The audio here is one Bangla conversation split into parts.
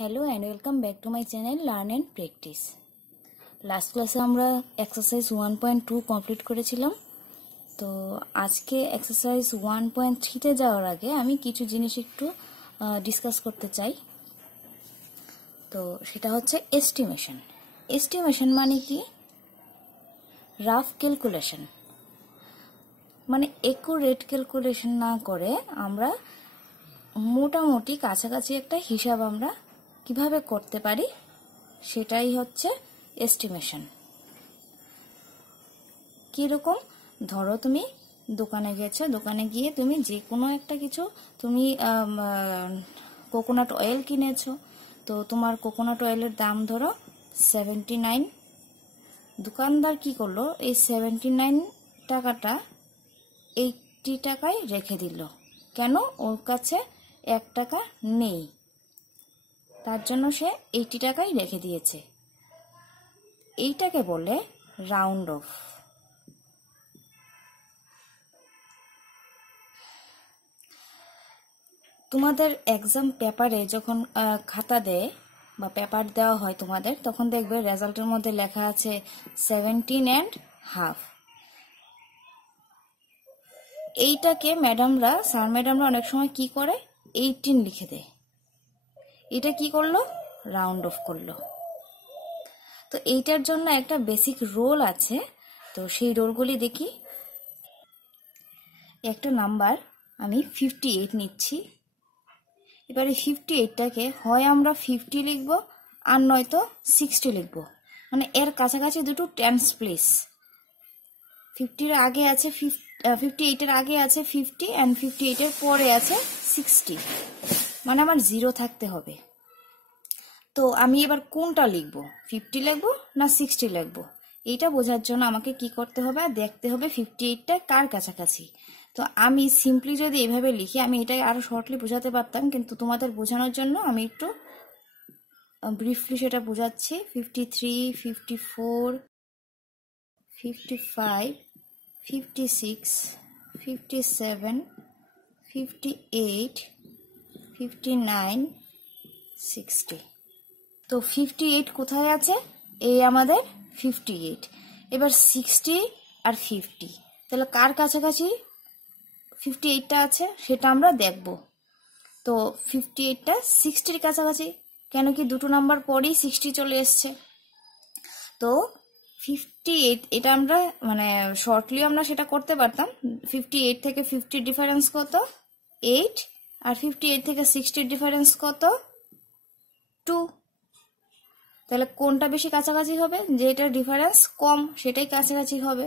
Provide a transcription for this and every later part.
Hello and welcome back to my channel Learn and Practice. Last class আমরা exercise 1.2 কমপ্লিট করেছিলাম। তো আজকে exercise 1.3 তে যাওয়ার আগে আমি কিছু জিনিস একটু ডিসকাস করতে চাই। তো সেটা হচ্ছে এস্টিমেশন। এস্টিমেশন মানে কি? Rough calculation. মানে একুরেট ক্যালকুলেশন না করে আমরা মোটামুটি কাছাকাছি একটা হিসাব আমরা কিভাবে করতে পারি সেটাই হচ্ছে এস্টিমেশন। কিরকম? ধরো তুমি দোকানে গেছো, দোকানে গিয়ে তুমি যে কোনো একটা কিছু তুমি কোকোনাট অয়েল কিনেছো। তো তোমার কোকোনাট অয়েলের দাম ধরো 79। দোকানদার কি করলো? এই 79 টাকাটা 80 টাকায় রেখে দিল। কেন? ওর কাছে 1 টাকা নেই, তার জন্য সে 80 টাকাই রেখে দিয়েছে। এইটাকে বলে রাউন্ড অফ। তোমাদের এক্সাম পেপারে যখন খাতা দেয় বা পেপার দেওয়া হয় তোমাদের, তখন দেখবে রেজাল্টের মধ্যে লেখা আছে 17.5। এইটাকে স্যার ম্যাডামরা অনেক সময় কি করে 18 লিখে দেয়। এটা কি করলো? রাউন্ড অফ করলো। তো এইটার জন্য একটা বেসিক রোল আছে। তো সেই রোলগুলি দেখি। একটা নাম্বার আমি 58 নিচ্ছি। এবারে 58টাকে হয় আমরা 50 লিখবো আর নয়তো 60 লিখবো। মানে এর কাছাকাছি দুটো টেন্স প্লেস। 50 এর আগে আছে 58 এর আগে আছে 50 এন্ড 58 এর পরে আছে 60। মানে আমার 0 থাকতে হবে। তো আমি এবার কোনটা লিখবো? 50 লিখবো না 60 লিখবো? এইটা বোঝার জন্য আমাকে কি করতে হবে? দেখতে হবে 58টা কার কাছাকাছি। তো আমি সিম্পলি যদি এইভাবে লিখি, আমি এটাকে আরো শর্টলি বোঝাতে পারতাম, কিন্তু তোমাদের বোঝানোর জন্য আমি একটু ব্রিফলি সেটা বোঝাচ্ছি। 53, 54, 55, 56, 57, 58, 59, 60। তো 58 কোথায় আছে? এই আমাদের 58। এবার 60 আর 50, তাহলে কার কাছাকাছি 58টা আছে সেটা আমরা দেখব। তো 58টা 60-র কাছাকাছি, কেন কি দুটো নাম্বার পরেই 60 চলে এসছে। তো 58 এটা আমরা মানে শর্টলি আমরা সেটা করতে পারতাম। 58 থেকে 50 ডিফারেন্স কত? 8। আর 58 থেকে 60 ডিফারেন্স কত? 2। তাহলে কোনটা বেশি কাছাকাছি হবে? যেটার ডিফারেন্স কম সেটাই কাছাকাছি হবে।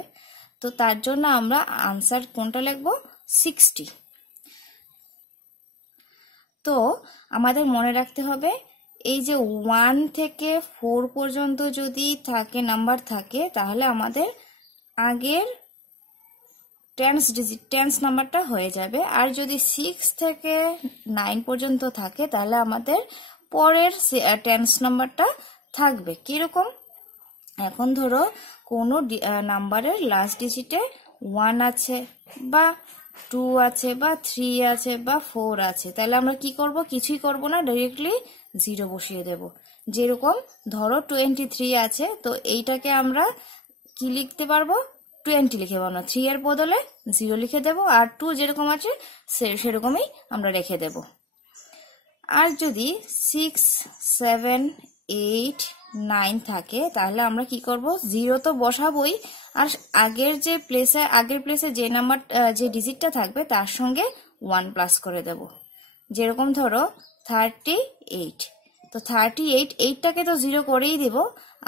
তো তার জন্য আমরা আনসার কোনটা লিখবো? 60। তো আমাদের মনে রাখতে হবে এই যে 1 থেকে 4 পর্যন্ত যদি নাম্বার থাকে, তাহলে আমাদের আগের টেন্স নাম্বারটা হয়ে যাবে। আর যদি 6 থেকে 9 পর্যন্ত থাকে, তাহলে আমাদের পরের টেন্স নাম্বারটা থাকবে। কিরকম? এখন ধরো কোনো নাম্বারের লাস্ট ডিজিটে 1 আছে বা 2 আছে বা 3 আছে বা 4 আছে, তাহলে আমরা কি করব? কিছুই করব না, ডাইরেক্টলি 0 বসিয়ে দেব। যেরকম ধরো 23 আছে, তো এইটাকে আমরা কি লিখতে পারবো? 20 লিখে পারবো না। 3 এর বদলে 0 লিখে দেব, আর 2 যেরকম আছে সেরকমই আমরা রেখে দেব। আর যদি 6, 7, 8, 9 থাকে, তাহলে আমরা কি করব? 0 তো বসাবোই, আর আগের প্লেসে যে নাম্বার যে ডিজিটটা থাকবে তার সঙ্গে 1 প্লাস করে দেব। যেরকম ধরো 38। তো 38, 8টাকে তো 0 করেই দেব,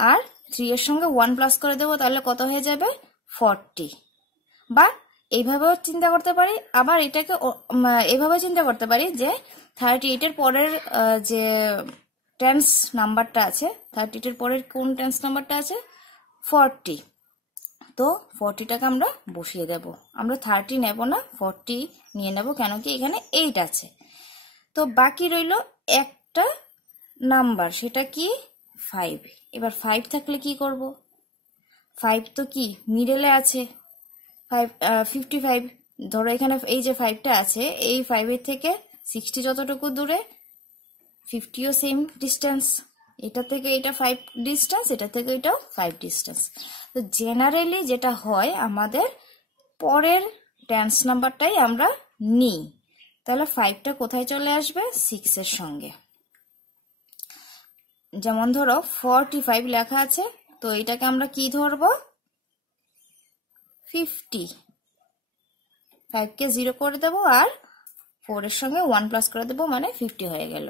আর 3 এর সঙ্গে 1 প্লাস করে দেব, তাহলে কত হয়ে যাবে? 40। বা এইভাবেও চিন্তা করতে পারি, আবার এটাকে এভাবে চিন্তা করতে পারি যে 38 এর পরের যে টেন্স নাম্বারটা আছে, 38 এর পরের কোন টেন্স নাম্বারটা আছে? 40। তো 40টাকে আমরা বসিয়ে দেব। আমরা 30 নেব না, 40 নিয়ে নেব, কেন কি এখানে 8 আছে। তো বাকি রইল একটা নাম্বার, সেটা কি? 5। এবার 5 থাকলে কি করব? 5 তো কি মিডলে আছে, 55। ধরো এখানে এই যে 5টা আছে, এই 5 এর থেকে 60 যতটুকু দূরে 50ও সেম ডিস্টেন্স, এটা থেকে এটা 5 ডিস্টেন্স, এটা থেকে এটাও 5 ডিস্টেন্স। তো জেনারেলি যেটা হয় আমাদের পরের টেন্স নাম্বারটাই আমরা নিই, তাহলে 5টা কোথায় চলে আসবে, 6 এর সঙ্গে। যেমন ধরো 45 লেখা আছে, তো এটাকে আমরা কি ধরবো, 50, 5কে 0 করে দেবো আর 4 এর সঙ্গে 1 প্লাস করে দেবো, মানে 50 হয়ে গেল।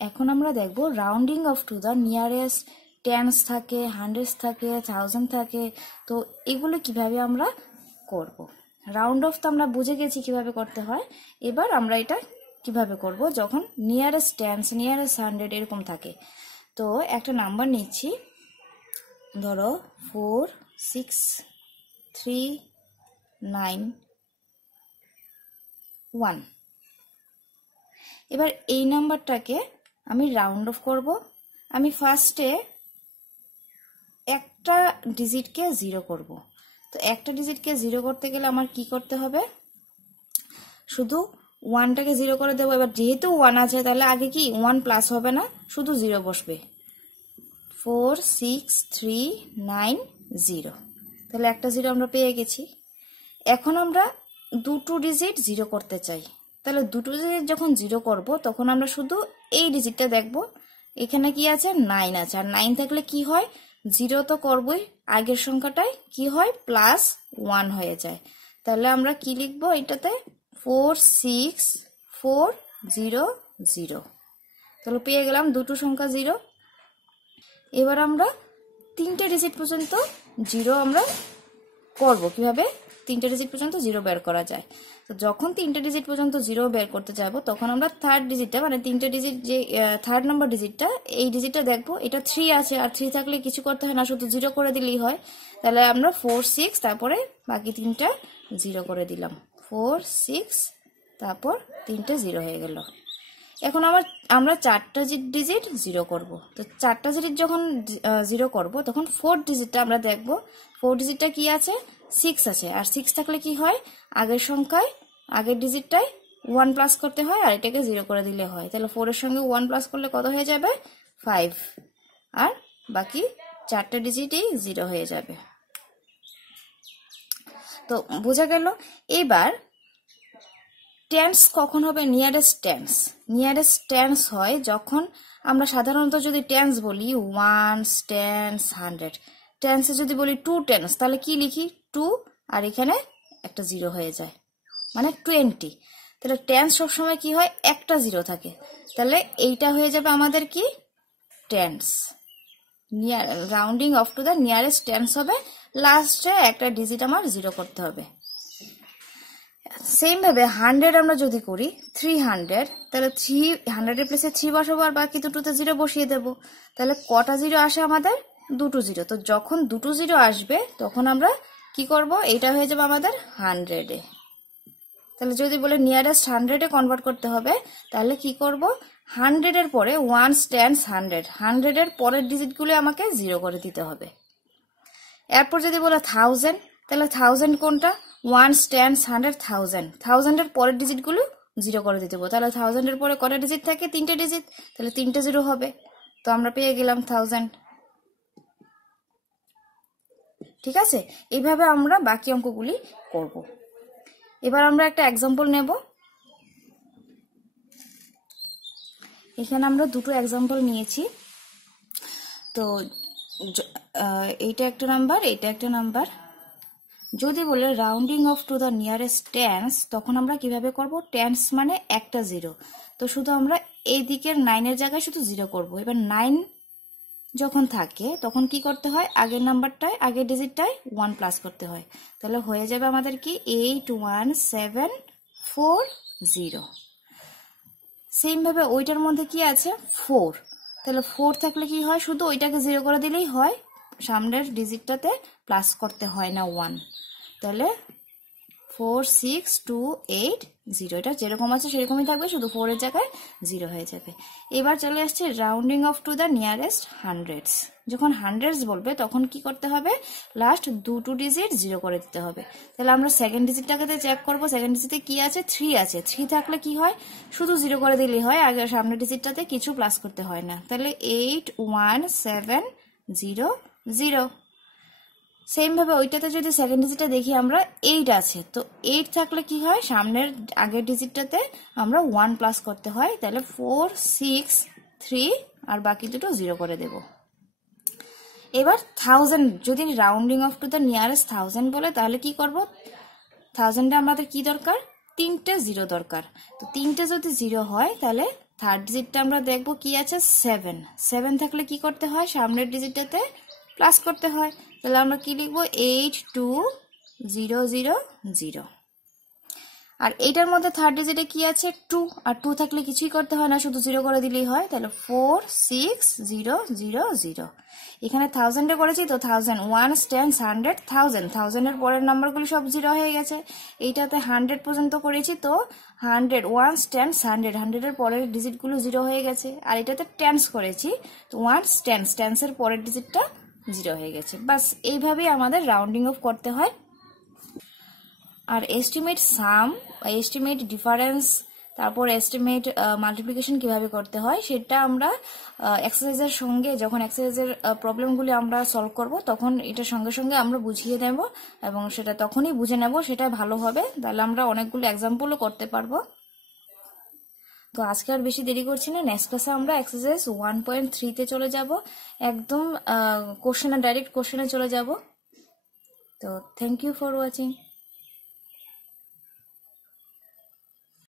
এখন আমরা দেখব rounding of to the nearest tense থাকে, হান্ড্রেডস থাকে, 1000 থাকে, তো এগুলো কিভাবে আমরা করব। রাউন্ড অফ তো আমরা বুঝে গেছি কিভাবে করতে হয়, এবার আমরা এটা কিভাবে করব যখন নিয়ারেস্ট টেন্স, নিয়ারেস্ট 100 এরকম থাকে। তো একটা নাম্বার নিচ্ছি, ধরো 4 6 3 9 1। এবার এই নাম্বারটাকে আমি রাউন্ড অফ করব। আমি ফার্স্টে একটা ডিজিটকে 0 করব। তো একটা ডিজিটকে 0 করতে গেলে আমার কি করতে হবে, শুধু 1টাকে 0 করে দেবো। এবার যেহেতু 1 আছে তাহলে আগে কি 1 প্লাস হবে না, শুধু 0 বসবে। 4 6 3 9 0, তাহলে একটা 0 আমরা পেয়ে গেছি। এখন আমরা দুটো ডিজিট 0 করতে চাই, তাহলে দুটো ডিজিট যখন 0 করব তখন আমরা শুধু এই ডিজিটটা দেখব, এখানে কি আছে 9 আছে, আর 9 থাকলে কি হয়, 0 তো করবই, আগের সংখ্যাটায় কি হয় প্লাস 1 হয়ে যায়। তাহলে আমরা কি লিখবো এটাতে, 4 6 4 0 0, তাহলে পেয়ে গেলাম দুটো সংখ্যা 0। এবার আমরা 3টে ডিজিট পর্যন্ত 0 আমরা করব, কিভাবে 3টে ডিজিট পর্যন্ত 0 বের করা যায়। তো যখন 3টে ডিজিট পর্যন্ত 0 বের করতে যাবো তখন আমরা থার্ড ডিজিটটা, মানে 3টে ডিজিট যে থার্ড নাম্বার ডিজিটটা, এই ডিজিটটা দেখবো, এটা 3 আছে, আর 3 থাকলে কিছু করতে হয় না, শুধু 0 করে দিলেই হয়। তাহলে আমরা 4 6 তারপরে বাকি 3টা 0 করে দিলাম, 4 6 তারপর 3টে 0 হয়ে গেল। এখন আমরা 4টা ডিজিট 0 করব। তো 4টা ডিজিট যখন 0 করব তখন 4th ডিজিটটা আমরা দেখব, 4th ডিজিটটা কি আছে, 6 আছে, আর 6 থাকলে কি হয়, আগের সংখ্যায় আগের ডিজিটটাই 1 প্লাস করতে হয়, আর এটাকে 0 করে দিলে হয়। তাহলে 4 এর সঙ্গে 1 প্লাস করলে কত হয়ে যাবে, 5, আর বাকি 4টে ডিজিটই 0 হয়ে যাবে। তো বোঝা গেল। এবার টেন্স কখন হবে, নিয়ারেস্ট টেন্স। নিয়ারেস্ট টেন্স হয় যখন আমরা সাধারণত যদি টেন্স বলি 1 10 100, টেন্সে যদি বলি 2 টেন্স তাহলে কি লিখি, 2 আর এখানে একটা 0 হয়ে যায়, মানে 20। তাহলে টেন্স সবসময় কি হয়, একটা 0 থাকে, তাহলে এইটা হয়ে যাবে আমাদের কি tense. Rounding of to the nearest tense হবে, লাস্টে একটা ডিজিট আমার 0 করতে হবে। সেম ভাবে 100 আমরা যদি করি 300, তাহলে 300 এর প্লেসে 3 বসাবো আর বাকি দুটোতে 0 বসিয়ে দেব। তাহলে কটা 0 আসে আমাদের, দুটো 0। তো যখন দুটো 0 আসবে তখন আমরা কি করব, এটা হয়ে যাবে আমাদের 100-এ। তাহলে যদি বলে নিয়ারেস্ট 100-এ কনভার্ট করতে হবে তাহলে কি করব, 100 এর পরে 1 10 100, 100 এর পরের ডিজিটগুলো আমাকে 0 করে দিতে হবে। এরপর যদি বলে 1000, তাহলে 1000 কোনটা, 1 10 100 1000, 1000 এর পরের ডিজিটগুলো 0 করে দিতে হবে। তাহলে 1000 এর পরে কটা ডিজিট থাকে, 3টে ডিজিট, তাহলে 3টে 0 হবে। তো আমরা পেয়ে গেলাম 1000। ঠিক আছে, এইভাবে আমরা বাকি অঙ্কগুলি করব। এবার আমরা একটা এক্সাম্পল নেব। এখানে আমরা দুটো এক্সাম্পল নিয়েছি। তো এইটা একটা নাম্বার, এইটা একটা নাম্বার। যদি বলে rounding of to the nearest tense, তখন আমরা কিভাবে করব, টেন্স মানে একটা 0, তো শুধু আমরা এই দিকের 9-এর জায়গায় শুধু 0 করব। এবার 9 যখন থাকে তখন কি করতে হয়, আগের নাম্বারটায় আগের ডিজিটটায় 1 প্লাস করতে হয়। তাহলে হয়ে যাবে আমাদের কি 81740। সেম ভাবে ওইটার মধ্যে কি আছে 4, তাহলে 4 থাকলে কি হয়, শুধু ওইটাকে 0 করে দিলেই হয়, সামনের ডিজিটটাতে প্লাস করতে হয় না 1। তাহলে 4 6 2 8 0, এটা যেরকম আছে সেরকমই থাকবে, শুধু 4 এর জায়গায় 0 হয়ে যাবে। এবার চলে আসছে rounding of to the nearest hundreds. যখন হান্ড্রেডস বলবে তখন কি করতে হবে, লাস্ট দুটো ডিজিট 0 করে দিতে হবে। তাহলে আমরা সেকেন্ড ডিজিটটাকে চেক করবো, সেকেন্ড ডিজিটে কি আছে, 3 আছে। 3 থাকলে কি হয়, শুধু 0 করে দিলেই হয়, আগে সামনের ডিজিটটাতে কিছু প্লাস করতে হয় না। তাহলে 8170 সেম ভাবে ওইটাতে যদি সেকেন্ড ডিজিটটা দেখি আমরা 8 আছে, তো 8 থাকলে কি হয়, সামনের আগের ডিজিটটাতে আমরা 1 প্লাস করতে হয়। তাহলে 4 6 3 আর বাকি দুটো 0 করে দেব। এবার 1000 যদি rounding of to the nearest 1000 বলে, তাহলে কি করব, 1000 আমাদের কি দরকার, 3টে 0 দরকার। তো 3টে যদি 0 হয় তাহলে থার্ড ডিজিটটা আমরা দেখব কি আছে, 7। 7 থাকলে কি করতে হয়, সামনের ডিজিটটাতে প্লাস করতে হয়। তাহলে আমরা কি লিখবো, 82000। আর এইটার মধ্যে থার্ড ডিজিটে কি আছে, 2, আর 2 থাকলে কিছুই করতে হয় না, শুধু 0 করে দিলেই হয়। তাহলে 46000। এখানে 1000 এ করেছি তো 1000, 1 10 100 1000, 1000 এর পরের নাম্বারগুলো সব 0 হয়ে গেছে। এইটাতে 100 পর্যন্ত করেছি তো 100 1 10 100, 100 এর পরের ডিজিটগুলো 0 হয়ে গেছে। আর এটাতে টেন্স করেছি তো 1 10, টেন্সের পরের ডিজিটটা 0 হয়ে গেছে। বাস এইভাবেই আমাদের রাউন্ডিং অফ করতে হয়। আর এস্টিমেট সাম, এস্টিমেট ডিফারেন্স, তারপর এস্টিমেট মাল্টিপ্লিকেশন কিভাবে করতে হয় সেটা আমরা এক্সারসাইজের সঙ্গে, যখন এক্সারসাইজের প্রবলেমগুলি আমরা সলভ করব তখন এটা সঙ্গে সঙ্গে আমরা বুঝিয়ে দেব এবং সেটা তখনই বুঝে নেব, সেটা ভালো হবে। তাহলে আমরা অনেকগুলো এক্সাম্পলও করতে পারবো। তো আজকে আর বেশি দেরি করছি না, নেক্সট ক্লাসে আমরা এক্সারসাইজ 1.3 চলে যাব, একদম কোশ্চেনে, ডাইরেক্ট কোশ্চেনে চলে যাব। তো থ্যাংক ইউ ফর ওয়াচিং।